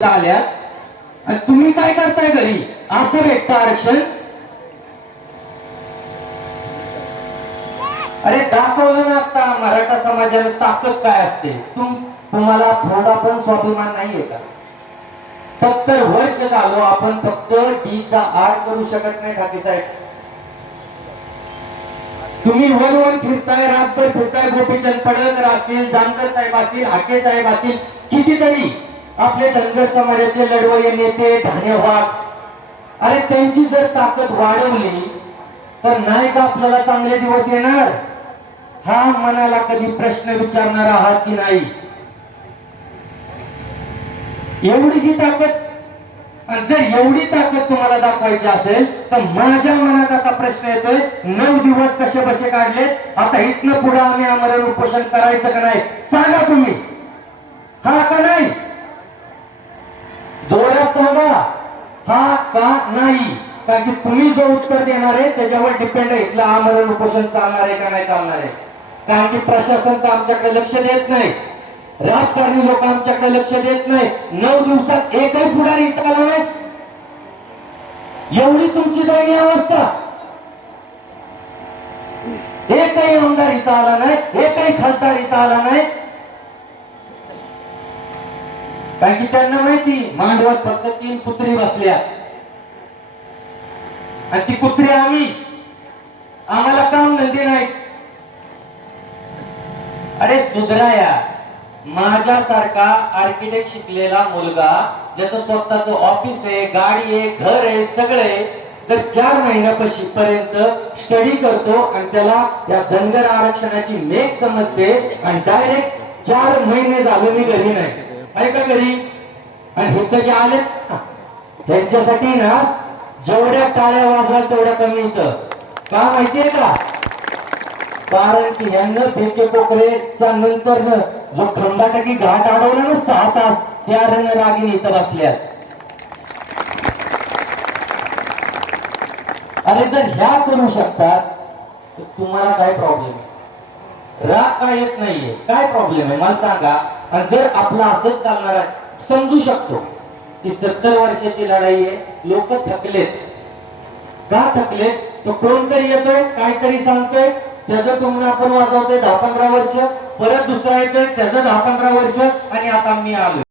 आल्या आणि तुम्ही काय करताय घरी? असं भेटत आरक्षण? अरे दाखवलं ना आता मराठा समाजाला ताकद काय असते? तुम तुम्हाला थोडा पण स्वाभिमान नाहीये का? सत्तर वर्ष झालो आपण फक्त डी चा आर करू शकत नाही खाकी साहेब. तुम्ही वन वन फिरताय रातभर फिरताय गोपीचंद पडत असतील जानकर साहेब असतील हाके साहेब असतील कितीतरी. आपले धनगर समाजाचे लढवय नेते धन्यवाद अरे त्यांची जर ताकद वाढवली तर नाही का आपल्याला चांगले दिवस येणार हा मनाला कधी प्रश्न विचारणार आहात की नाही? एवढीशी ताकद आणि जर एवढी ताकद तुम्हाला दाखवायची असेल तर माझ्या मनात आता प्रश्न येतोय नऊ दिवस कसे बसे काढले आता इथनं पुढे आम्ही आम्हाला उपोषण करायचं का नाही? सांगा तुम्ही हा का नाही जोरात सांगा हा का नाही. कारण की तुम्ही जो उत्तर देणार आहे त्याच्यावर डिपेंड आहे इथलं आमरण उपोषण चालणार आहे का नाही चालणार आहे. कारण की प्रशासन तर आमच्याकडे लक्ष देत नाही. राजकारणी लोक आमच्याकडे लक्ष देत नाही. नऊ दिवसात एकही पुढारी इथं आला नाही. एवढी तुमची दयनीय अवस्था. एकही आमदार इथं आला नाही एकही खासदार इथं आला नाही. कारण की त्यांना माहिती मांडवात फक्त तीन पुत्री बसल्या. आणि ती कुत्री आम्ही. आम्हाला काम धंदे नाहीत. अरे सुधराया माझ्यासारखा आर्किटेक्ट शिकलेला मुलगा ज्याचं स्वतःच ऑफिस आहे गाडी आहे घर आहे सगळं आहे तर चार महिन्यापाशी पर्यंत स्टडी करतो आणि त्याला या धनगर आरक्षणाची मेक समजते आणि डायरेक्ट चार महिने झाले मी घरी नाही. ऐका का घरी? आणि हे जे आलेत त्यांच्यासाठी ना जेवढ्या टाळ्या वाजवाल तेवढ्या कमी इथं का माहितीये का? कारण की यांना फेके कोकरेच्या नंतर जो खंबाटकी घाट अडवला ना सहा तास त्या रणरागिनी इथं बसल्यात. अरे जर ह्या करू शकतात तर तुम्हाला काय प्रॉब्लेम आहे राग काय येत नाहीये? काय प्रॉब्लेम आहे? मला सांगा. आणि जर आपला असंच चालणार आहे समजू शकतो. की सत्तर वर्षाची लढाई आहे. लोक थकलेत. का थकलेत? तो कोणतरी येतोय काहीतरी सांगतोय. त्याचं तुम्हाला आपण वाजवतोय दहा पंधरा वर्ष. परत दुसरा येतोय त्याचं दहा पंधरा वर्ष. आणि आता मी आलोय.